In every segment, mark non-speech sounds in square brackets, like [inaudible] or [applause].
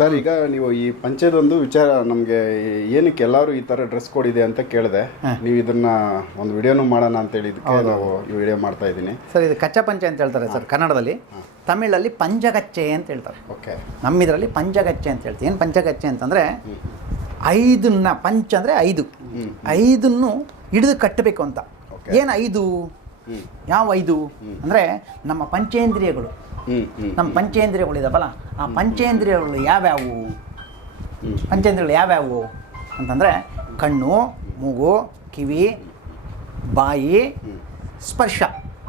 Sir ಈಗ ನೀವು ಈ ಪಂಚದೊಂದು ವಿಚಾರ ನಮಗೆ ಏನಕ್ಕೆ ಎಲ್ಲರೂ ಈ ಥರ ಡ್ರೆಸ್ ಕೋಡ್ ಇದೆ ಅಂತ ಕೇಳಿದೆ. ನೀವು ಇದನ್ನ ಒಂದು ವಿಡಿಯೋನು ಮಾಡೋಣ ಅಂತ ಹೇಳಿದಕ್ಕೆ ನಾವು ಈ ವಿಡಿಯೋ ಮಾಡ್ತಾ ಇದ್ದೀನಿ. ಸರ್ ಇದು ಕಚ್ಚಾ ಪಂಚೆ ಅಂತ ಹೇಳ್ತಾರೆ ಸರ್ ಕನ್ನಡದಲ್ಲಿ. ತಮಿಳಲ್ಲಿ ಪಂಚಗಚ್ಚೆ ಅಂತ ಹೇಳ್ತಾರೆ. ಓಕೆ. ನಮ್ಮಿದ್ರಲ್ಲಿ ಪಂಚಗಚ್ಚೆ ಅಂತ ಹೇಳ್ತೀವಿ. ಏನು ಪಂಚಗಚ್ಚೆ ಅಂತಂದರೆ ಐದನ್ನ ಪಂಚ ಅಂದರೆ ಐದು. ಐದನ್ನು ಹಿಡಿದು ಕಟ್ಟಬೇಕು ಅಂತ. ಏನು ಐದು? ಯಾವ ಐದು? ಅಂದರೆ ನಮ್ಮ ಪಂಚೇಂದ್ರಿಯಗಳು. ನಮ್ಮ ಪಂಚೇಂದ್ರಿಯಗಳು ಇದಾವಲ್ಲ ಆ ಪಂಚೇಂದ್ರಿಯಗಳು ಯಾವ್ಯಾವು. ಪಂಚೇಂದ್ರಿಯಗಳು ಯಾವ್ಯಾವು? ಅಂತಂದರೆ ಕಣ್ಣು ಮೂಗು ಕಿವಿ ಬಾಯಿ ಸ್ಪರ್ಶ.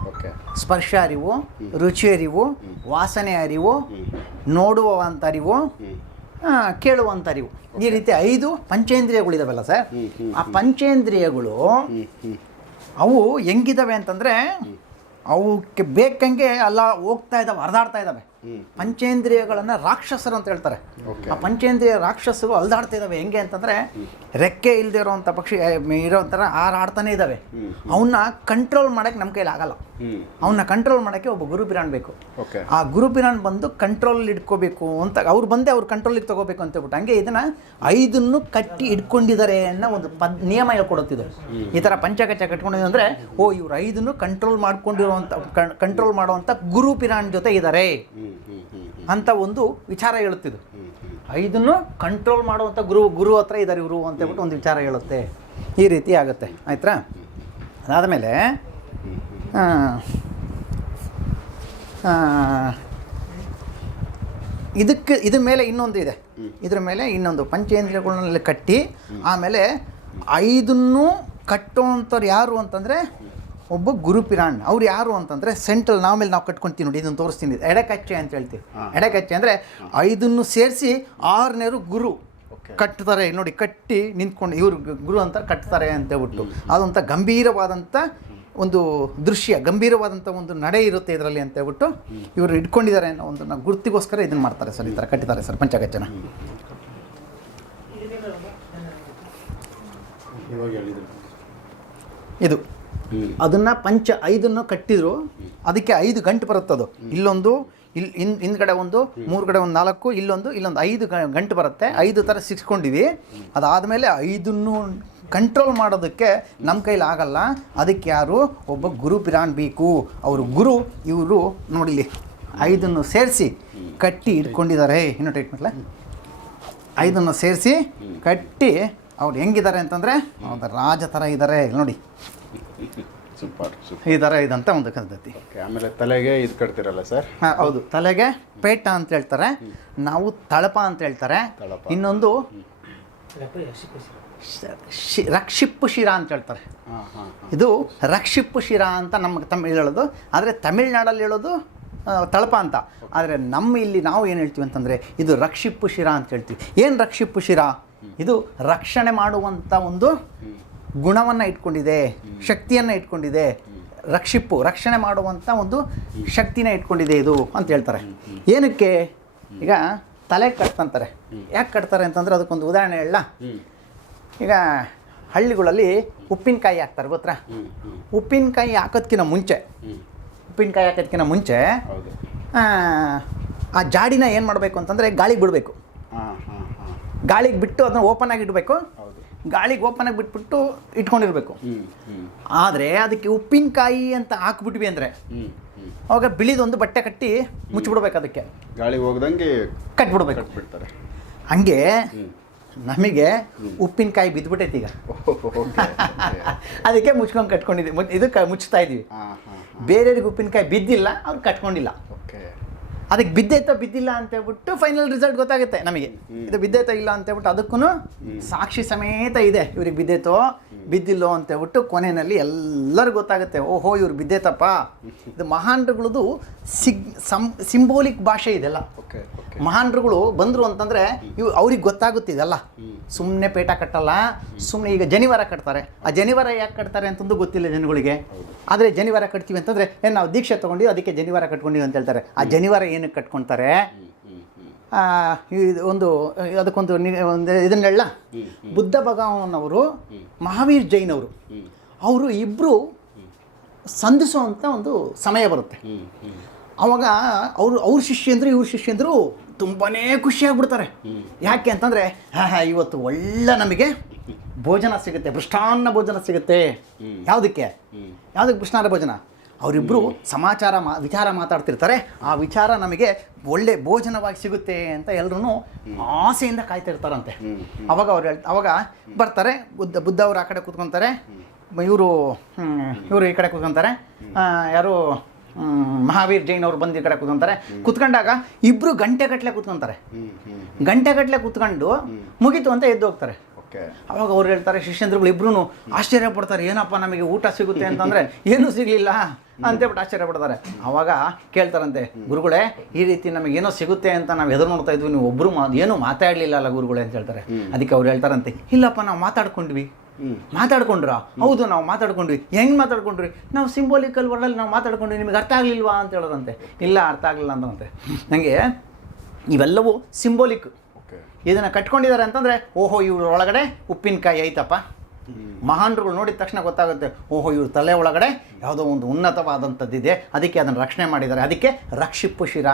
ಓಕೆ. ಸ್ಪರ್ಶ ಅರಿವು ರುಚಿ ಅರಿವು ವಾಸನೆ ಅರಿವು ನೋಡುವಂಥ ಅರಿವು ಕೇಳುವಂಥ ಅರಿವು. ಈ ರೀತಿ ಐದು ಪಂಚೇಂದ್ರಿಯಗಳಿದಾವಲ್ಲ ಸರ್? ಆ ಪಂಚೇಂದ್ರಿಯಗಳು ಅವು ಹೆಂಗಿದ್ದಾವೆ ಅಂತಂದರೆ ಅವಕ್ಕೆ ಬೇಕಂಗೆ ಅಲ್ಲ ಹೋಗ್ತಾ ಇದ್ದಾವೆ ಹರಿದಾಡ್ತಾ ಇದ್ದಾವೆ ಪಂಚೇಂದ್ರಿಯಗಳನ್ನು ರಾಕ್ಷಸರು ಅಂತ ಹೇಳ್ತಾರೆ. ಆ ಪಂಚೇಂದ್ರಿಯ ರಾಕ್ಷಸರು ಅಲ್ದಾಡ್ತಾ ಇದ್ದಾವೆ ಹೆಂಗೆ ಅಂತಂದರೆ ರೆಕ್ಕೆ ಇಲ್ಲದೆ ಇರೋವಂಥ ಪಕ್ಷಿ ಇರೋ ಥರ ಹಾರಾಡ್ತಾನೆ ಇದ್ದಾವೆ ಅವನ್ನ ಕಂಟ್ರೋಲ್ ಮಾಡೋಕ್ಕೆ ನಮ್ಮ ಕೈಲಿ ಆಗಲ್ಲ. ಅವನ್ನ ಕಂಟ್ರೋಲ್ ಮಾಡೋಕ್ಕೆ ಒಬ್ಬ ಗುರು ಪಿರಾಣ್ ಬೇಕು. ಓಕೆ ಆ ಗುರು ಪಿರಾಣ್ ಬಂದು ಕಂಟ್ರೋಲ್ ಇಟ್ಕೋಬೇಕು ಅಂತ ಅವ್ರು ಬಂದೇ ಅವ್ರು ಕಂಟ್ರೋಲಿಗೆ ತಗೋಬೇಕು ಅಂತ ಹೇಳ್ಬಿಟ್ಟು ಹಂಗೆ ಇದನ್ನ ಐದನ್ನು ಕಟ್ಟಿ ಇಟ್ಕೊಂಡಿದ್ದಾರೆ ಅನ್ನೋ ಒಂದು ಪದ್ ನಿಯಮ ಹೇಳ್ಕೊಡುತ್ತಿದ್ದು ಈ ಥರ ಪಂಚಕಚ್ಚ ಕಟ್ಕೊಂಡಿದ್ದು ಅಂದರೆ ಓ ಇವ್ರು ಐದನ್ನು ಕಂಟ್ರೋಲ್ ಮಾಡ್ಕೊಂಡಿರುವಂಥ ಕಂಟ್ರೋಲ್ ಮಾಡುವಂಥ ಗುರು ಪಿರಾಣ್ ಜೊತೆ ಇದ್ದಾರೆ ಅಂತ ಒಂದು ವಿಚಾರ ಹೇಳುತ್ತಿದ್ದು ಐದನ್ನು ಕಂಟ್ರೋಲ್ ಮಾಡುವಂಥ ಗುರು ಗುರು ಹತ್ರ ಇದ್ದಾರೆ ಇವರು ಅಂತ ಹೇಳ್ಬಿಟ್ಟು ಒಂದು ವಿಚಾರ ಹೇಳುತ್ತೆ. ಈ ರೀತಿ ಆಗುತ್ತೆ. ಆಯ್ತಾ? ಅದಾದಮೇಲೆ ಇದಕ್ಕೆ ಇದ್ರ ಮೇಲೆ ಇನ್ನೊಂದು ಇದೆ. ಇದ್ರ ಮೇಲೆ ಇನ್ನೊಂದು. ಪಂಚೇಂದ್ರಿಯಗಳನ್ನೆಲ್ಲ ಕಟ್ಟಿ ಆಮೇಲೆ ಐದನ್ನು ಕಟ್ಟುವಂಥವ್ರು ಯಾರು ಅಂತಂದರೆ ಒಬ್ಬ ಗುರು ಪಿರಾಣ್. ಅವ್ರು ಯಾರು ಅಂತಂದರೆ ಸೆಂಟ್ರಲ್ ನಾವು ಮೇಲೆ ನಾವು ಕಟ್ಕೊಳ್ತೀವಿ ನೋಡಿ ಇದನ್ನು ತೋರಿಸ್ತೀನಿ. ಎಡಕಚ್ಚೆ ಅಂತ ಹೇಳ್ತೀವಿ. ಎಡಕಚ್ಚೆ ಅಂದರೆ ಐದನ್ನು ಸೇರಿಸಿ ಆರನೇರು ಗುರು. ಕಟ್ತಾರೆ. ನೋಡಿ ಕಟ್ಟಿ ನಿಂತ್ಕೊಂಡು ಇವರು ಗುರು ಅಂತ ಕಟ್ತಾರೆ ಅಂತ ಹೇಳ್ಬಿಟ್ಟು. ಅದೊಂಥ ಗಂಭೀರವಾದಂಥ ಒಂದು ದೃಶ್ಯ ಗಂಭೀರವಾದಂಥ ಒಂದು ನಡೆ ಇರುತ್ತೆ ಇದರಲ್ಲಿ ಅಂತ ಹೇಳ್ಬಿಟ್ಟು ಇವರು ಇಟ್ಕೊಂಡಿದ್ದಾರೆ ಅನ್ನೋ ಒಂದು ನಾವು ಗುರ್ತಿಗೋಸ್ಕರ ಇದನ್ನು ಮಾಡ್ತಾರೆ ಸರ್ ಈ ಥರ ಕಟ್ಟಿದ್ದಾರೆ ಸರ್ ಪಂಚಗಚ್ಚನ ಇದು. ಅದನ್ನ ಪಂಚ ಐದನ್ನು ಕಟ್ಟಿದ್ರು. ಅದಕ್ಕೆ ಐದು ಗಂಟು ಅದು. ಇಲ್ಲೊಂದು ಇಲ್ಲಿ ಇನ್ ಹಿಂದ್ಗಡೆ ಒಂದು ಮೂರು ಕಡೆ ಒಂದು ನಾಲ್ಕು ಇಲ್ಲೊಂದು ಇಲ್ಲೊಂದು ಐದು ಗ- ಗಂಟು ಬರುತ್ತೆ. ಐದು ಥರ ಸಿಕ್ಸ್ಕೊಂಡಿವಿ. ಅದಾದಮೇಲೆ ಐದನ್ನು ಕಂಟ್ರೋಲ್ ಮಾಡೋದಕ್ಕೆ ನಮ್ಮ ಕೈಲಿ ಆಗಲ್ಲ. ಅದಕ್ಕೆ ಯಾರು? ಒಬ್ಬ ಗುರು ಪಿರಾಣ್ ಬೇಕು. ಅವರು ಗುರು ಇವರು ನೋಡಿಲಿ ಐದನ್ನು ಸೇರಿಸಿ ಕಟ್ಟಿ ಇಟ್ಕೊಂಡಿದ್ದಾರೆ. ಇನ್ನೂ ಟ್ರೀಟ್ಮೆಂಟ್ಲ ಐದನ್ನು ಸೇರಿಸಿ ಕಟ್ಟಿ ಅವ್ರು ಹೆಂಗಿದ್ದಾರೆ ಅಂತಂದರೆ ಒಂದು ರಾಜ ಥರ ಇದ್ದಾರೆ. ನೋಡಿ. ಸೂಪರ್ ಸೂಪರ್ ಈ ಥರ ಇದಂತ ಒಂದು ಪದ್ಧತಿ ಓಕೆ ಆಮೇಲೆ ತಲೆಗೆ ಇದು ಕಟ್ತಿರಲ್ಲ ಸರ್? ಹಾಂ ಹೌದು. ತಲೆಗೆ ಪೇಟ ಅಂತ ಹೇಳ್ತಾರೆ. ನಾವು ತಳಪ ಅಂತ ಹೇಳ್ತಾರೆ. ತಳಪ. ಇನ್ನೊಂದು ಶಿ- ರಕ್ಷಿಪ್ಪು ಶಿರ ಅಂತ ಹೇಳ್ತಾರೆ. ಇದು ರಕ್ಷಿಪ್ಪು ಶಿರ ಅಂತ ನಮ್ಮ ತಮಿಳು ಹೇಳೋದು ಆದರೆ ತಮಿಳ್ನಾಡಲ್ಲಿ ಹೇಳೋದು ತಳಪ ಅಂತ. ಆದರೆ ನಮ್ಮ ಇಲ್ಲಿ ನಾವು ಏನು ಹೇಳ್ತೀವಿ ಅಂತಂದರೆ ಇದು ರಕ್ಷಿಪ್ಪು ಶಿರ ಅಂತ ಹೇಳ್ತೀವಿ. ಏನು ರಕ್ಷಿಪ್ಪು ಶಿರ? ಇದು ರಕ್ಷಣೆ ಮಾಡುವಂಥ ಒಂದು ಗುಣವನ್ನು ಇಟ್ಕೊಂಡಿದೆ ಶಕ್ತಿಯನ್ನು ಇಟ್ಕೊಂಡಿದೆ. ರಕ್ಷಿಪ್ಪು ರಕ್ಷಣೆ ಮಾಡುವಂಥ ಒಂದು ಶಕ್ತಿನ ಇಟ್ಕೊಂಡಿದೆ ಇದು ಅಂತ ಹೇಳ್ತಾರೆ. ಏನಕ್ಕೆ? ಈಗ ತಲೆ ಕಟ್ತಂತಾರೆ. ಯಾಕೆ ಕಟ್ತಾರೆ ಅಂತಂದ್ರೆ ಅದಕ್ಕೊಂದು ಉದಾಹರಣೆ ಹೇಳ ಈಗ ಹಳ್ಳಿಗಳಲ್ಲಿ ಉಪ್ಪಿನಕಾಯಿ ಹಾಕ್ತಾರೆ ಗೊತ್ತಾ? ಉಪ್ಪಿನಕಾಯಿ ಹಾಕೋದ್ಕಿಂತ ಮುಂಚೆ ಉಪ್ಪಿನಕಾಯಿ ಹಾಕೋದ್ಕಿಂತ ಮುಂಚೆ ಆ, ಜಾಡಿನ ಏನು ಮಾಡಬೇಕು ಅಂತಂದರೆ ಗಾಳಿಗೆ ಬಿಡಬೇಕು. ಗಾಳಿಗೆ ಬಿಟ್ಟು ಅದನ್ನ ಓಪನ್ ಆಗಿ ಇಡಬೇಕು. ಹೌದು. ಗಾಳಿಗೆ ಓಪನ್ ಆಗಿ ಬಿಟ್ಬಿಟ್ಟು ಇಟ್ಕೊಂಡಿರ್ಬೇಕು. ಆದರೆ ಅದಕ್ಕೆ ಉಪ್ಪಿನಕಾಯಿ ಅಂತ ಹಾಕ್ಬಿಟ್ವಿ ಅಂದರೆ ಅವಾಗ ಬಿಳಿದೊಂದು ಬಟ್ಟೆ ಕಟ್ಟಿ ಮುಚ್ಚಿಬಿಡ್ಬೇಕು ಅದಕ್ಕೆ. ಗಾಳಿ ಹೋಗ್ದಂಗೆ ಕಟ್ಬಿಡ್ಬೇಕು. ಹಂಗೆ ನಮಗೆ ಉಪ್ಪಿನಕಾಯಿ ಬಿದ್ದುಬಿಟ್ಟೈತಿ ಈಗ. ಅದಕ್ಕೆ ಮುಚ್ಕೊಂಡು ಕಟ್ಕೊಂಡಿದ್ದೀವಿ ಮುಚ್- ಇದು ಮುಚ್ತಾ ಇದ್ದೀವಿ ಬೇರೆಯವ್ರಿಗೆ ಉಪ್ಪಿನಕಾಯಿ ಬಿದ್ದಿಲ್ಲ ಅವ್ರು ಕಟ್ಕೊಂಡಿಲ್ಲ. ಓಕೆ. ಅದಕ್ಕೆ ಬಿದ್ದೈತೋ ಬಿದ್ದಿಲ್ಲ ಅಂತ ಹೇಳ್ಬಿಟ್ಟು ಫೈನಲ್ ರಿಸಲ್ಟ್ ಗೊತ್ತಾಗುತ್ತೆ ನಮಗೆ. ಇದು ಬಿದ್ದೈತೋ ಇಲ್ಲ ಅಂತ ಹೇಳ್ಬಿಟ್ಟು ಅದಕ್ಕೂ ಸಾಕ್ಷಿ ಸಮೇತ ಇದೆ ಇವ್ರಿಗೆ ಬಿದ್ದೈತೋ ಬಿದ್ದಿಲ್ಲೋ ಅಂತ ಹೇಳ್ಬಿಟ್ಟು ಕೊನೆಯಲ್ಲಿ ಎಲ್ಲರಿಗೂ ಗೊತ್ತಾಗುತ್ತೆ. ಓಹೋ ಇವ್ರು ಬಿದ್ದೈತಪ್ಪ [laughs] ಇದು ಮಹಾನ್ರುಗಳದು ಸಿಗ್ ಸಂ ಸಿಂಬೋಲಿಕ್ ಭಾಷೆ ಇದೆಲ್ಲ. ಮಹಾನ್ರುಗಳು ಬಂದರು ಅಂತಂದರೆ ಇವು ಅವ್ರಿಗೆ ಗೊತ್ತಾಗುತ್ತಿದೆಲ್ಲ ಸುಮ್ಮನೆ ಪೇಟ ಕಟ್ಟಲ್ಲ ಸುಮ್ಮನೆ ಈಗ ಜನಿವಾರ ಕಟ್ತಾರೆ. ಆ ಜನಿವಾರ ಯಾಕೆ ಕಟ್ತಾರೆ ಅಂತಂದು ಗೊತ್ತಿಲ್ಲ ಜನಗಳಿಗೆ. ಆದರೆ ಜನಿವಾರ ಕಟ್ತೀವಿ ಅಂತಂದರೆ ಏನು ನಾವು ದೀಕ್ಷೆ ತೊಗೊಂಡಿವಿ, ಅದಕ್ಕೆ ಜನಿವಾರ ಕಟ್ಕೊಂಡಿವಿ ಅಂತ ಹೇಳ್ತಾರೆ. ಆ ಜನಿವಾರ ಏನಕ್ಕೆ ಕಟ್ಕೊಳ್ತಾರೆ ಇದು ಒಂದು, ಅದಕ್ಕೊಂದು ಒಂದು ಇದನ್ನ ಹೇಳ ಬುದ್ಧ ಭಗವಾನವರು, ಮಹಾವೀರ್ ಜೈನ್ ಅವರು ಅವರು ಇಬ್ಬರು ಸಂಧಿಸುವಂಥ ಒಂದು ಸಮಯ ಬರುತ್ತೆ. ಅವಾಗ ಅವರು, ಅವ್ರ ಶಿಷ್ಯಂದರು, ಇವ್ರ ಶಿಷ್ಯಂದ್ರು ತುಂಬಾನೇ ಖುಷಿಯಾಗ್ಬಿಡ್ತಾರೆ. ಯಾಕೆ ಅಂತಂದ್ರೆ, ಹಾ ಹಾ, ಇವತ್ತು ಒಳ್ಳೆ ನಮಗೆ ಭೋಜನ ಸಿಗುತ್ತೆ ಭೃಷ್ಟಾನ್ನ ಭೋಜನ ಸಿಗುತ್ತೆ. ಯಾವುದಕ್ಕೆ? ಯಾವುದಕ್ಕೆ ಭೃಷ್ಟಾನ್ನ ಭೋಜನ? ಅವರಿಬ್ಬರು ಸಮಾಚಾರ ಮಾ, ವಿಚಾರ ಮಾತಾಡ್ತಿರ್ತಾರೆ. ಆ ವಿಚಾರ ನಮಗೆ ಒಳ್ಳೆ ಭೋಜನವಾಗಿ ಸಿಗುತ್ತೆ ಅಂತ ಎಲ್ಲರೂ ಆಸೆಯಿಂದ ಕಾಯ್ತಿರ್ತಾರಂತೆ. ಅವಾಗ ಅವ್ರು ಹೇಳ್, ಅವಾಗ ಬರ್ತಾರೆ, ಬುದ್ಧ ಬುದ್ಧ ಅವರು ಆ ಕಡೆ ಕೂತ್ಕೊತಾರೆ. ಇವರು ಇವರು ಈ ಕಡೆ ಕೂತ್ಕೊಂತಾರೆ. ಯಾರು ಮಹಾವೀರ್ ಜೈನ್ ಅವ್ರು ಬಂದು ಈ ಕಡೆ ಕೂತ್ಕೊಂತಾರೆ. ಕೂತ್ಕೊಂಡಾಗ ಇಬ್ರು ಗಂಟೆ ಗಟ್ಟಲೆ ಕೂತ್ಕೊಂತಾರೆ ಗಂಟೆ ಗಟ್ಟಲೆ ಕೂತ್ಕೊಂಡು ಮುಗೀತು ಅಂತ ಎದ್ದು ಹೋಗ್ತಾರೆ. ಓಕೆ. ಅವಾಗ ಅವ್ರು ಹೇಳ್ತಾರೆ ಶಿಷ್ಯಂದ್ರುಗಳು ಇಬ್ರು ಆಶ್ಚರ್ಯ ಪಡ್ತಾರೆ ಏನಪ್ಪ ನಮಗೆ ಊಟ ಸಿಗುತ್ತೆ ಅಂತಂದ್ರೆ [laughs] ಏನೂ ಸಿಗಲಿಲ್ಲ ಅಂತೇಳ್ಬಿಟ್ಟು ಆಶ್ಚರ್ಯ ಪಡ್ತಾರೆ. ಅವಾಗ ಕೇಳ್ತಾರಂತೆ ಗುರುಗಳೇ ಈ ರೀತಿ ನಮಗೆ ಏನೋ ಸಿಗುತ್ತೆ ಅಂತ ನಾವು ಎದುರು ನೋಡ್ತಾ ಇದ್ವಿ ನೀವು ಒಬ್ಬರು ಮಾ ಏನೂ ಮಾತಾಡಲಿಲ್ಲ ಅಲ್ಲ ಗುರುಗಳೇ ಅಂತ ಹೇಳ್ತಾರೆ. ಅದಕ್ಕೆ ಅವ್ರು ಹೇಳ್ತಾರಂತೆ ಇಲ್ಲಪ್ಪ ನಾವು ಮಾತಾಡ್ಕೊಂಡ್ವಿ. ಮಾತಾಡ್ಕೊಂಡ್ರ? ಹೌದು ನಾವು ಮಾತಾಡ್ಕೊಂಡ್ವಿ. ಹೆಂಗ್ ಮಾತಾಡ್ಕೊಂಡ್ರಿ? ನಾವು ಸಿಂಬೋಲಿಕಲ್ ವರ್ಡಲ್ಲಿ ನಾವು ಮಾತಾಡ್ಕೊಂಡ್ವಿ. ನಿಮಗೆ ಅರ್ಥ ಆಗಲಿಲ್ವಾ ಅಂತ ಹೇಳೋದಂತೆ. ಇಲ್ಲ ಅರ್ಥ ಆಗಲಿಲ್ಲ ಅಂತಂತೆ ನನಗೆ ಇವೆಲ್ಲವೂ ಸಿಂಬೋಲಿಕ್ ಓಕೆ ಇದನ್ನು ಕಟ್ಕೊಂಡಿದ್ದಾರೆ ಅಂತಂದರೆ ಓಹೋ ಇವ್ರ ಒಳಗಡೆ ಉಪ್ಪಿನಕಾಯಿ ಐತಪ್ಪ. ಮಹಾನ್ರುಗಳು ನೋಡಿದ ತಕ್ಷಣ ಗೊತ್ತಾಗುತ್ತೆ ಓಹೋ ಇವ್ರ ತಲೆ ಒಳಗಡೆ ಯಾವುದೋ ಒಂದು ಉನ್ನತವಾದಂಥದ್ದಿದೆ. ಅದಕ್ಕೆ ಅದನ್ನು ರಕ್ಷಣೆ ಮಾಡಿದ್ದಾರೆ. ಅದಕ್ಕೆ ರಕ್ಷಿಪ್ಪು ಶಿರ.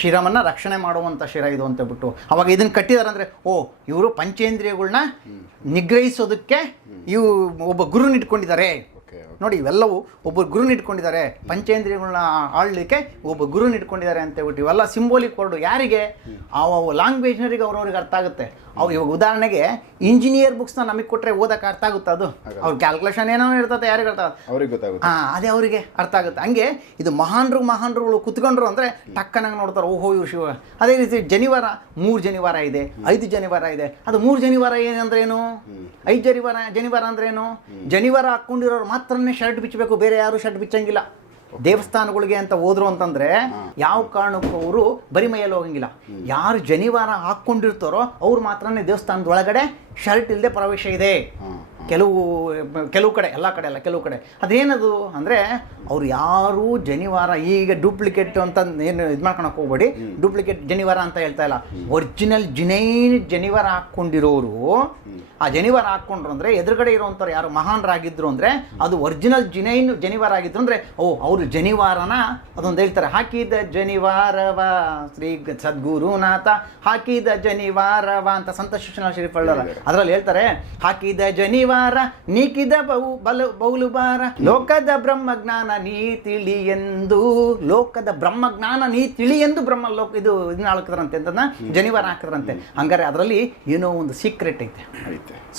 ಶಿರವನ್ನು ರಕ್ಷಣೆ ಮಾಡುವಂಥ ಶಿರ ಇದು ಅಂತ ಬಿಟ್ಟು ಅವಾಗ ಇದನ್ನು ಕಟ್ಟಿದ್ದಾರೆ ಅಂದರೆ ಓ ಇವರು ಪಂಚೇಂದ್ರಿಯಗಳನ್ನ ನಿಗ್ರಹಿಸೋದಕ್ಕೆ ಇವು ಒಬ್ಬ ಗುರುನ ಇಟ್ಕೊಂಡಿದ್ದಾರೆ. ಓಕೆ ನೋಡಿ ಇವೆಲ್ಲವೂ ಒಬ್ಬ ಗುರುನ ಇಟ್ಕೊಂಡಿದ್ದಾರೆ. ಪಂಚೇಂದ್ರಿಯಗಳನ್ನ ಆಳ್ಲಿಕ್ಕೆ ಒಬ್ಬ ಗುರುನ ಇಟ್ಕೊಂಡಿದ್ದಾರೆ ಅಂತ ಹೇಳ್ಬಿಟ್ಟು ಇವೆಲ್ಲ ಸಿಂಬೋಲಿಕ್ ವರ್ಡು ಯಾರಿಗೆ? ಆ ಲ್ಯಾಂಗ್ವೇಜ್ನರಿಗೆ ಅವ್ರವ್ರಿಗೆ ಅರ್ಥ ಆಗುತ್ತೆ. ಅವು ಇವಾಗ ಉದಾಹರಣೆಗೆ ಇಂಜಿನಿಯರ್ ಬುಕ್ಸ್ನ ನಮಗೆ ಕೊಟ್ಟರೆ ಓದಕ್ಕೆ ಅರ್ಥ ಆಗುತ್ತೆ ಅದು? ಅವ್ರ ಕ್ಯಾಲ್ಕುಲೇಷನ್ ಏನೋ ಇರ್ತದೆ ಯಾರಿಗೆ ಅರ್ಥ ಅವ್ರಿಗೆ ಗೊತ್ತಾಗುತ್ತೆ. ಹಾಂ ಅದೇ ಅವರಿಗೆ ಅರ್ಥ ಆಗುತ್ತೆ. ಹಂಗೆ ಇದು ಮಹಾನ್ರು ಮಹಾನ್ರುಗಳು ಕುತ್ಕೊಂಡ್ರು ಅಂದರೆ ಟಕ್ಕನಾಗ ನೋಡ್ತಾರೆ ಓಹೋ ಇವು ಶಿವ. ಅದೇ ರೀತಿ ಜನಿವಾರ ಮೂರು ಜನಿವಾರ ಇದೆ. ಐದು ಜನಿವಾರ ಇದೆ. ಅದು ಮೂರು ಜನಿವಾರ ಏನಂದ್ರೇನು ಐದು ಜನಿವಾರ ಜನಿವಾರ ಅಂದ್ರೆ ಏನು? ಜನಿವಾರ ಹಾಕ್ಕೊಂಡಿರೋರು ಮಾತ್ರನೇ ಶರ್ಟ್ ಬಿಚ್ಚಬೇಕು ಬೇರೆ ಯಾರು ಶರ್ಟ್ ಬಿಚ್ಚಂಗಿಲ್ಲ. ದೇವಸ್ಥಾನಗಳಿಗೆ ಅಂತ ಹೋದ್ರು ಅಂತಂದ್ರೆ ಯಾವ ಕಾರಣಕ್ಕೂ ಅವರು ಬರಿ ಮೈಯಲ್ಲಿ ಹೋಗಂಗಿಲ್ಲ. ಯಾರು ಜನಿವಾರ ಹಾಕೊಂಡಿರ್ತಾರೋ ಅವ್ರು ಮಾತ್ರನೇ ದೇವಸ್ಥಾನದ ಒಳಗಡೆ ಶರ್ಟ್ ಇಲ್ಲದೆ ಪ್ರವೇಶ ಇದೆ. ಕೆಲವು ಕೆಲವು ಕಡೆ ಎಲ್ಲ ಕಡೆ ಅಲ್ಲ ಕೆಲವು ಕಡೆ. ಅದೇನದು ಅಂದರೆ ಅವ್ರು ಯಾರು ಜನಿವಾರ ಈಗ ಡೂಪ್ಲಿಕೇಟ್ ಅಂತ ಏನು ಇದು ಮಾಡ್ಕೊಳಕ್ಕೆ ಹೋಗ್ಬೇಡಿ. ಡೂಪ್ಲಿಕೇಟ್ ಜನಿವಾರ ಅಂತ ಹೇಳ್ತಾ ಇಲ್ಲ. ಒರಿಜಿನಲ್ ಜಿನೈನ್ ಜನಿವಾರ ಹಾಕ್ಕೊಂಡಿರೋರು ಆ ಜನಿವಾರ ಹಾಕ್ಕೊಂಡ್ರು ಅಂದರೆ ಎದುರುಗಡೆ ಇರುವಂಥವ್ರು ಯಾರು ಮಹಾನರಾಗಿದ್ರು ಅಂದರೆ ಅದು ಒರಿಜಿನಲ್ ಜಿನೈನ್ ಜನಿವಾರ ಆಗಿದ್ರು ಅಂದರೆ ಓ ಅವರು ಜನಿವಾರನ ಅದೊಂದು ಹೇಳ್ತಾರೆ. ಹಾಕಿದ ಜನಿವಾರವ ಶ್ರೀ ಸದ್ಗುರುನಾಥ ಹಾಕಿದ ಜನಿವಾರವ ಅಂತ ಸಂತ ಶಿಕ್ಷಣ ಶ್ರೀ ಅದರಲ್ಲಿ ಹೇಳ್ತಾರೆ ಹಾಕಿದ ಜನಿವಾರ ನೀಕಿದ ಬಹು ಬಲು ಬಾರ ಲೋಕದ ಬ್ರಹ್ಮಜ್ಞಾನ ನೀ ತಿಳಿ ಎಂದು. ಲೋಕದ ಬ್ರಹ್ಮಜ್ಞಾನ ನೀ ತಿಳಿ ಎಂದು ಬ್ರಹ್ಮ ಲೋಕ ಇದು ಇದನ್ನ ಹಾಕಿದ್ರಂತೆ ಜನಿವಾರ ಹಾಕಿದ್ರಂತೆ. ಹಂಗಾರೆ ಅದರಲ್ಲಿ ಏನೋ ಒಂದು ಸೀಕ್ರೆಟ್ ಐತೆ.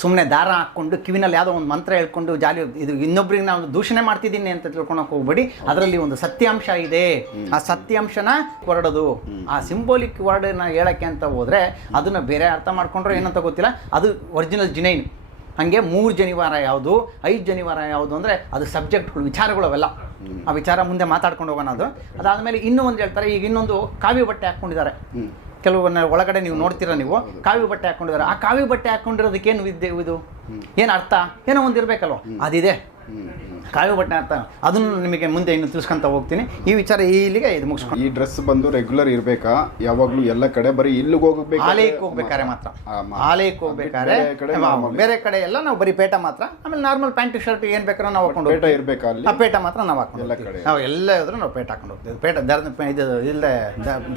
ಸುಮ್ಮನೆ ದಾರ ಹಾಕ್ಕೊಂಡು ಕಿವಿನಲ್ಲಿ ಯಾವುದೋ ಒಂದು ಮಂತ್ರ ಹೇಳ್ಕೊಂಡು ಜಾಲಿ ಇದು ಇನ್ನೊಬ್ರಿಗೆ ನಾವು ದೂಷಣೆ ಮಾಡ್ತಿದ್ದೀನಿ ಅಂತ ತಿಳ್ಕೊಳಕ್ ಹೋಗ್ಬೇಡಿ. ಅದರಲ್ಲಿ ಒಂದು ಸತ್ಯಾಂಶ ಇದೆ. ಆ ಸತ್ಯಾಂಶನ ಹೊರಡೋದು. ಆ ಸಿಂಬೋಲಿಕ್ ವರ್ಡ್ನ ಹೇಳಕ್ಕೆ ಅಂತ ಹೋದ್ರೆ ಅದನ್ನ ಬೇರೆ ಅರ್ಥ ಮಾಡ್ಕೊಂಡ್ರೆ ಏನಂತ ಗೊತ್ತಿಲ್ಲ. ಅದು ಒರಿಜಿನಲ್ ಜಿನೈನ್ ಹಾಗೆ ಮೂರು ಜನಿವಾರ ಯಾವುದು ಐದು ಜನಿವಾರ ಯಾವುದು ಅಂದರೆ ಅದು ಸಬ್ಜೆಕ್ಟ್ಗಳು ವಿಚಾರಗಳು ಅವೆಲ್ಲ ಆ ವಿಚಾರ ಮುಂದೆ ಮಾತಾಡ್ಕೊಂಡು ಹೋಗೋಣ ಅದು. ಅದಾದಮೇಲೆ ಇನ್ನೂ ಒಂದು ಹೇಳ್ತಾರೆ ಈಗ ಇನ್ನೊಂದು ಕಾವಿ ಬಟ್ಟೆ ಹಾಕ್ಕೊಂಡಿದ್ದಾರೆ. ಕೆಲವನ್ನ ಒಳಗಡೆ ನೀವು ನೋಡ್ತೀರಾ ನೀವು? ಕಾವಿ ಬಟ್ಟೆ ಹಾಕೊಂಡಿದ್ದಾರೆ ಆ ಕಾವಿ ಬಟ್ಟೆ ಹಾಕೊಂಡಿರೋದಕ್ಕೆ ಏನು ವಿದ್ಯೆ ಇದು? ಏನು ಅರ್ಥ? ಏನೋ ಒಂದು ಇರಬೇಕಲ್ವ ಅದಿದೆ. ಕಾವಿ ಬಟ್ಟೆ ಅಂತ ಅದನ್ನು ನಿಮಗೆ ಮುಂದೆ ಇನ್ನು ತಿಳಿಸ್ಕೊಂತ ಹೋಗ್ತೀನಿ. ಈ ವಿಚಾರ ಇಲ್ಲಿಗೆ ಇದು ಮುಗಿಸ್ಕೊಂಡು. ಈ ಡ್ರೆಸ್ ಬಂದು ರೆಗ್ಯುಲರ್ ಇರಬೇಕಾ? ಯಾವಾಗಲೂ ಎಲ್ಲ ಕಡೆ ಬರೀ ಇಲ್ಲಿಗೆ ಹೋಗ್ಬೇಕು ಆಲಯಕ್ಕೆ ಹೋಗ್ಬೇಕಾರೆ ಮಾತ್ರ. ಆಲಯಕ್ಕೆ ಹೋಗ್ಬೇಕಾರೆ ಬೇರೆ ಕಡೆ ಎಲ್ಲ ನಾವು ಬರೀ ಪೇಟ ಮಾತ್ರ. ಆಮೇಲೆ ನಾರ್ಮಲ್ ಪ್ಯಾಂಟ್ ಶರ್ಟ್ ಏನು ಬೇಕಾದ್ರೂ ನಾವು ಹಾಕೊಂಡು ಪೇಟ ಇರಬೇಕಾ ಅಲ್ಲಿ? ಆ ಪೇಟ ಮಾತ್ರ ನಾವು ಹಾಕೊಂಡು ಎಲ್ಲ ಕಡೆ. ನಾವು ಎಲ್ಲ ಇದ್ರೂ ನಾವು ಪೇಟ ಹಾಕೊಂಡು ಹೋಗ್ತೀವಿ. ಪೇಟ ದರ್ದ ಇದು ಇಲ್ಲದೆ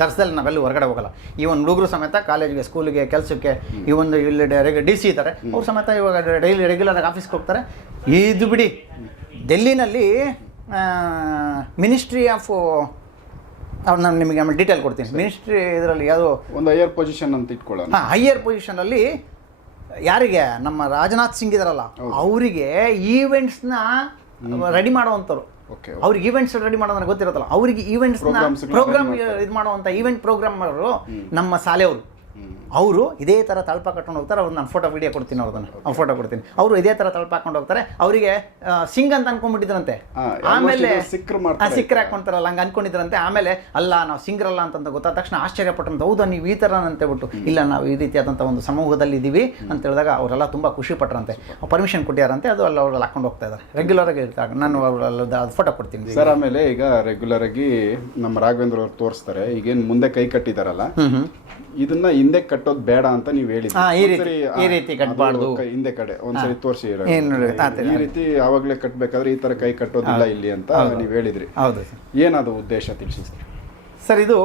ದರ್ಸದಲ್ಲಿ ನಾವೆಲ್ಲ ಹೊರಗಡೆ ಹೋಗಲ್ಲ. ಈ ಒಂದು ಹುಡುಗರು ಸಮೇತ ಕಾಲೇಜ್ಗೆ ಸ್ಕೂಲಿಗೆ ಕೆಲಸಕ್ಕೆ ಈ ಒಂದು ಇಲ್ಲಿ ಡಿ ಸಿ ಇದ್ದಾರೆ. ಅವ್ರು ಸಮೇತ ಇವಾಗ ಡೈಲಿ ರೆಗ್ಯುಲರ್ ಆಗಿ ಆಫೀಸ್ಗೆ ಹೋಗ್ತಾರೆ. ಇದು ಬಿಡಿ. ಡೆಲ್ಲಿನಲ್ಲಿ ಮಿನಿಸ್ಟ್ರಿ ಆಫ್ ಅವ್ರು ನಾನು ನಿಮಗೆ ಆಮೇಲೆ ಡೀಟೇಲ್ ಕೊಡ್ತೀನಿ. ಮಿನಿಸ್ಟ್ರಿ ಇದರಲ್ಲಿ ಯಾವುದು? ಒಂದು ಹೈಯರ್ ಪೊಸಿಷನ್ ಅಂತ ಇಟ್ಕೊಳ್ಳೋಣ. ಹಾಂ ಹೈಯರ್ ಪೊಸಿಷನಲ್ಲಿ ಯಾರಿಗೆ? ನಮ್ಮ ರಾಜನಾಥ್ ಸಿಂಗ್ ಇದಾರಲ್ಲ ಅವರಿಗೆ ಈವೆಂಟ್ಸ್ನ ರೆಡಿ ಮಾಡುವಂಥವ್ರು ಓಕೆ ಅವ್ರಿಗೆ ಈವೆಂಟ್ಸ್ ರೆಡಿ ಮಾಡೋದ್ರೆ ಗೊತ್ತಿರತ್ತಲ್ಲ ಅವ್ರಿಗೆ ಈವೆಂಟ್ಸ್ನ ಪ್ರೋಗ್ರಾಮ್ ಇದು ಮಾಡುವಂಥ ಈವೆಂಟ್ ಪ್ರೋಗ್ರಾಮರು ನಮ್ಮ ಶಾಲೆಯವರು. ಅವರು ಇದೇ ಥರ ತಳಪ ಕಟ್ಕೊಂಡು ಹೋಗ್ತಾರೆ ಅವ್ರು ನಾನು ಫೋಟೋ ವಿಡಿಯೋ ಕೊಡ್ತೀನಿ ಅವ್ರದನ್ನು ಅವ್ರು ಫೋಟೋ ಕೊಡ್ತೀನಿ. ಅವರು ಇದೇ ಥರ ತಳಪ ಹಾಕೊಂಡು ಹೋಗ್ತಾರೆ. ಅವರಿಗೆ ಸಿಂಗ್ ಅಂತ ಅನ್ಕೊಂಡ್ಬಿಟ್ಟಿದ್ರಂತೆ. ಆಮೇಲೆ ಸಿಕ್ರು ಹಾಕೊಂತಾರಲ್ಲ ಹಂಗೆ ಅನ್ಕೊಂಡಿದ್ರಂತೆ. ಆಮೇಲೆ ಅಲ್ಲ ನಾವು ಸಿಂಗ್ರಲ್ಲ ಅಂತಂತ ಗೊತ್ತಾದ ತಕ್ಷಣ ಆಶ್ಚರ್ಯಪಟ್ಟಂತ ಹೌದಾ ನೀವು ಈ ಥರ ಅಂತ ಹೇಳ್ಬಿಟ್ಟು ಇಲ್ಲ ನಾವು ಈ ರೀತಿಯಾದಂಥ ಒಂದು ಸಮೂಹದಲ್ಲಿ ಇದ್ದೀವಿ ಅಂತ ಹೇಳಿದಾಗ ಅವರೆಲ್ಲ ತುಂಬ ಖುಷಿ ಪಟ್ಟರಂತೆ ಪರ್ಮಿಷನ್ ಕೊಟ್ಟಿದಾರಂತೆ ಅದು ಅಲ್ಲಿ ಅವ್ರಲ್ಲಿ ಹಾಕೊಂಡು ಹೋಗ್ತಾ ಇದ್ದಾರೆ. ರೆಗ್ಯುಲರ್ ಆಗಿ ನಾನು ಅವ್ರಲ್ಲಿ ಫೋಟೋ ಕೊಡ್ತೀನಿ. ಸರ್ ಆಮೇಲೆ ಈಗ ರೆಗ್ಯುಲರ್ ಆಗಿ ನಮ್ಮ ರಾಘವೇಂದ್ರ ಅವ್ರು ತೋರಿಸ್ತಾರೆ. ಈಗೇನು ಮುಂದೆ ಕೈ ಕಟ್ಟಿದಾರಲ್ಲ? ಇದನ್ನ ಹಿಂದೆ ಕಟ್ಟೋದು ಬೇಡ ಅಂತ ನೀವು ಹೇಳಿದ್ರಿ. ಈ ರೀತಿ- ಹಿಂದೆ ಕಡೆ ಒಂದ್ಸರಿ ತೋರಿಸಿ ಈ ರೀತಿ ಯಾವಾಗ್ಲೇ ಕಟ್ಬೇಕಾದ್ರೆ ಈ ತರ ಕೈ ಕಟ್ಟೋದಿಲ್ಲ ಇಲ್ಲಿ ಅಂತ ನೀವು ಹೇಳಿದ್ರಿ. ಹೌದು ಏನದು ಉದ್ದೇಶ ತಿಳಿಸಿ ಸರ್? ಸರ್ ಇದು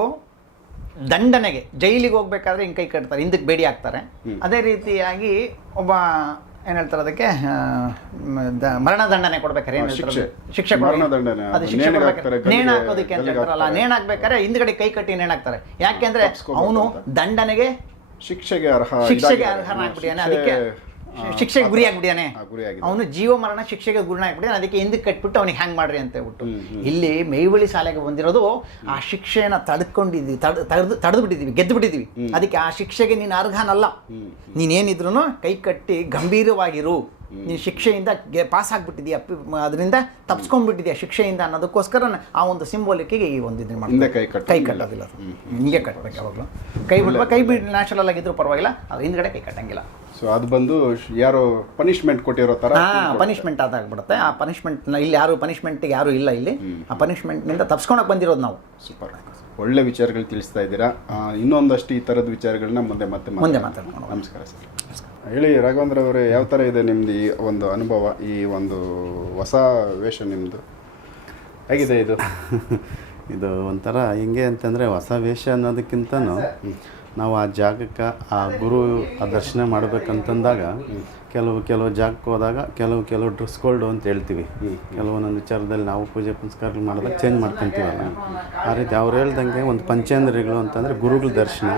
ದಂಡನೆಗೆ ಜೈಲಿಗೆ ಹೋಗ್ಬೇಕಾದ್ರೆ ಹಿಂಗೆ ಕೈ ಕಟ್ತಾರೆ ಹಿಂದಕ್ಕೆ ಬೇಡಿ ಹಾಕ್ತಾರೆ. ಅದೇ ರೀತಿಯಾಗಿ ಒಬ್ಬ ಏನ್ ಹೇಳ್ತಾರೆ ಅದಕ್ಕೆ ಮರಣದಂಡನೆ ಕೊಡ್ಬೇಕಾರೆ ಏನ್ ಹೇಳ್ತಾರೆ ಶಿಕ್ಷೆ. ಮರಣದಂಡನೆ. ಅದು ಶಿಕ್ಷೆ ನೇಣು ಹಾಕೋದಕ್ಕೆ ಅಂತ ಹೇಳ್ತಾರಲ್ಲ. ನೇಣು ಹಾಕ್ಬೇಕಾರೆ ಹಿಂದ್ಗಡೆ ಕೈ ಕಟ್ಟಿ ನೇಣು ಹಾಕ್ತಾರೆ ಯಾಕೆಂದ್ರೆ ಅವನು ದಂಡನೆಗೆ ಶಿಕ್ಷೆಗೆ ಅರ್ಹ ಶಿಕ್ಷೆಗೆ ಅರ್ಹ ಅರ್ಹನಾಗ್ಬಿಟ್ಟಿಯಾನೆ ಅದಕ್ಕೆ ಶಿಕ್ಷೆಗೆ ಗುರಿ ಆಗ್ಬಿಟ್ಟಿಯಾನೆ ಆ, ಗುರಿಯಾಗಿದೆ. ಅವನು ಜೀವ ಮರಣ ಶಿಕ್ಷೆಗೆ ಗುರಿ ಅದಕ್ಕೆ ಹಿಂದಕ್ಕೆ ಕಟ್ಬಿಟ್ಟು ಅವನಿಗೆ ಹ್ಯಾಂಗ್ ಮಾಡ್ರಿ ಅಂತ ಹೇಳ್ಬಿಟ್ಟು. ಇಲ್ಲಿ ಮೈವಳಿ ಶಾಲೆಗೆ ಬಂದಿರೋದು ಆ ಶಿಕ್ಷೆಯನ್ನ ತಡ್ಕೊಂಡಿದ್ವಿ ತಡ್ ತಡೆದು ತಡೆದು ಬಿಟ್ಟಿದ್ದೀವಿ ಗೆದ್ದು ಬಿಟ್ಟಿದ್ದೀವಿ ಅದಕ್ಕೆ ಆ ಶಿಕ್ಷೆಗೆ ನೀನು ಅರ್ಹನಲ್ಲ. ನೀನ್ ನೀನೇನಿದ್ರು ಕೈ ಕಟ್ಟಿ ಗಂಭೀರವಾಗಿರು. ನೀನು ಶಿಕ್ಷೆಯಿಂದ ಗೆ ಪಾಸ್ ಆಗ್ಬಿಟ್ಟಿದೀಯ ಅದರಿಂದ ತಪ್ಸ್ಕೊಂಡ್ಬಿಟ್ಟಿದ್ಯಾ ಶಿಕ್ಷೆಯಿಂದ ಅನ್ನೋದಕ್ಕೋಸ್ಕರ ಆ ಒಂದು ಸಿಂಬೋಲಿಕ್ಕಿಗೆ ಈ ಒಂದು ಇದನ್ನ ಮಾಡಿ ಮಾಡ್ತಾರೆ ಕೈ ಕೈ ಕಟ್ಟೋದಿಲ್ಲ. ಹಿಂಗೆ ಕಟ್ಟಬೇಕು ಯಾವಾಗಲೂ. ಕೈ ಬಿಡುವ ಕೈ ಬಿಟ್ಟು ನ್ಯಾಚುರಲ್ ಆಗಿದ್ರು ಪರವಾಗಿಲ್ಲ ಅದು ಹಿಂದ್ಗಡೆ ಕೈ ಕಟ್ಟಂಗಿಲ್ಲ. ಸೊ ಅದು ಬಂದು ಯಾರೋ ಪನಿಷ್ಮೆಂಟ್ ಕೊಟ್ಟಿರೋ ತರ ಹಾಂ ಪನಿಷ್ಮೆಂಟ್ ಅದಾಗ್ಬಿಡುತ್ತೆ ಆ ಪನಿಷ್ಮೆಂಟ್ ಇಲ್ಲಿ ಯಾರು ಪನಿಷ್ಮೆಂಟ್ಗೆ ಯಾರು ಇಲ್ಲ ಇಲ್ಲಿ. ಆ ಪನಿಷ್ಮೆಂಟ್ನಿಂದ ತಪ್ಸ್ಕೊಳಕ್ಕೆ ಬಂದಿರೋದು ನಾವು. ಸೂಪರ್ ಒಳ್ಳೆ ವಿಚಾರಗಳು ತಿಳಿಸ್ತಾ ಇದ್ದೀರಾ. ಇನ್ನೊಂದಷ್ಟು ಈ ಥರದ ವಿಚಾರಗಳನ್ನ ಮುಂದೆ ಮತ್ತೆ ಮುಂದೆ. ಮಾತಾಡ್ಕೊಂಡು ನಮಸ್ಕಾರ ಸರ್. ಹೇಳಿ ರಾಘವೇಂದ್ರ ಅವರೇ ಯಾವ ಥರ ಇದೆ ನಿಮ್ದು ಈ ಒಂದು ಅನುಭವ ಈ ಒಂದು ಹೊಸ ವೇಷ ನಿಮ್ಮದು ಹೇಗಿದೆ ಇದು? [laughs] ಇದು ಒಂಥರ ಹೆಂಗೆ ಅಂತಂದರೆ ಹೊಸ ವೇಷ ಅನ್ನೋದಕ್ಕಿಂತನೂ ನಾವು ಆ ಜಾಗಕ್ಕೆ ಆ ಗುರು ಆ ದರ್ಶನ ಮಾಡಬೇಕಂತಂದಾಗ ಕೆಲವು ಕೆಲವು ಜಾಗಕ್ಕೆ ಹೋದಾಗ ಕೆಲವು ಕೆಲವು ಡ್ರೆಸ್ ಕೋಲ್ಡು ಅಂತ ಹೇಳ್ತೀವಿ. ಕೆಲವೊಂದೊಂದು ವಿಚಾರದಲ್ಲಿ ನಾವು ಪೂಜೆ ಪುನಸ್ಕಾರಗಳು ಮಾಡಿದಾಗ ಚೇಂಜ್ ಮಾಡ್ಕೊತೀವಲ್ಲ. ಆ ರೀತಿ ಅವ್ರು ಹೇಳ್ದಂಗೆ ಒಂದು ಪಂಚೇಂದ್ರಿಗಳು ಅಂತಂದರೆ ಗುರುಗಳ ದರ್ಶನ,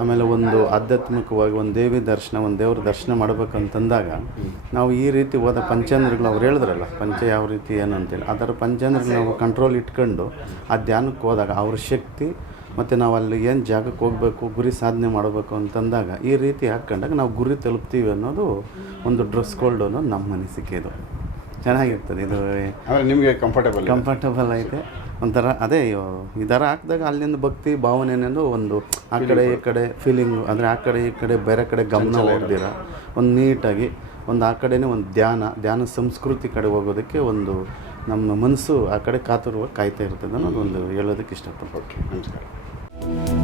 ಆಮೇಲೆ ಒಂದು ಆಧ್ಯಾತ್ಮಿಕವಾಗಿ ಒಂದು ದೇವಿ ದರ್ಶನ, ಒಂದು ದೇವ್ರ ದರ್ಶನ ಮಾಡಬೇಕಂತಂದಾಗ ನಾವು ಈ ರೀತಿ ಹೋದ ಪಂಚೇಂದ್ರಗಳು ಅವ್ರು ಹೇಳಿದ್ರಲ್ಲ, ಪಂಚ ಯಾವ ರೀತಿ ಏನು ಅಂತೇಳಿ, ಆ ಥರ ಪಂಚೇಂದ್ರಗಳು ನಾವು ಕಂಟ್ರೋಲ್ ಇಟ್ಕೊಂಡು ಆ ಧ್ಯಾನಕ್ಕೆ ಹೋದಾಗ ಅವ್ರ ಶಕ್ತಿ ಮತ್ತು ನಾವು ಅಲ್ಲಿ ಏನು ಜಾಗಕ್ಕೆ ಹೋಗಬೇಕು ಗುರಿ ಸಾಧನೆ ಮಾಡಬೇಕು ಅಂತಂದಾಗ ಈ ರೀತಿ ಹಾಕ್ಕೊಂಡಾಗ ನಾವು ಗುರಿ ತಲುಪ್ತೀವಿ ಅನ್ನೋದು ಒಂದು ಡ್ರೆಸ್ ಕೋಲ್ಡ್ ಅನ್ನೋದು ನಮ್ಮ ಅನಿಸಿಕೆ ಇದು. ಚೆನ್ನಾಗಿರ್ತದೆ ಇದು. ನಿಮಗೆ ಕಂಫರ್ಟಬಲ್ ಕಂಫರ್ಟಬಲ್ ಐತೆ. ಒಂಥರ ಅದೇ ಈ ಥರ ಹಾಕಿದಾಗ ಅಲ್ಲಿಂದ ಭಕ್ತಿ ಭಾವನೆ ಅನ್ನೋದು ಒಂದು ಆ ಕಡೆ ಈ ಕಡೆ ಫೀಲಿಂಗು ಅಂದರೆ ಆ ಕಡೆ ಈ ಕಡೆ ಬೇರೆ ಕಡೆ ಗಮನ ಹೋಗ್ದಿರ ಒಂದು ನೀಟಾಗಿ ಒಂದು ಆ ಕಡೆನೇ ಒಂದು ಧ್ಯಾನ ಧ್ಯಾನ ಸಂಸ್ಕೃತಿ ಕಡೆ ಹೋಗೋದಕ್ಕೆ ಒಂದು ನಮ್ಮ ಮನಸ್ಸು ಆ ಕಡೆ ಕಾತುರುವ ಕಾಯ್ತಾ ಇರ್ತದೆ ಅನ್ನೋದು ಒಂದು ಹೇಳೋದಕ್ಕೆ ಇಷ್ಟಪಡ್ತೀನಿ. ಓಕೆ ನಮಸ್ಕಾರ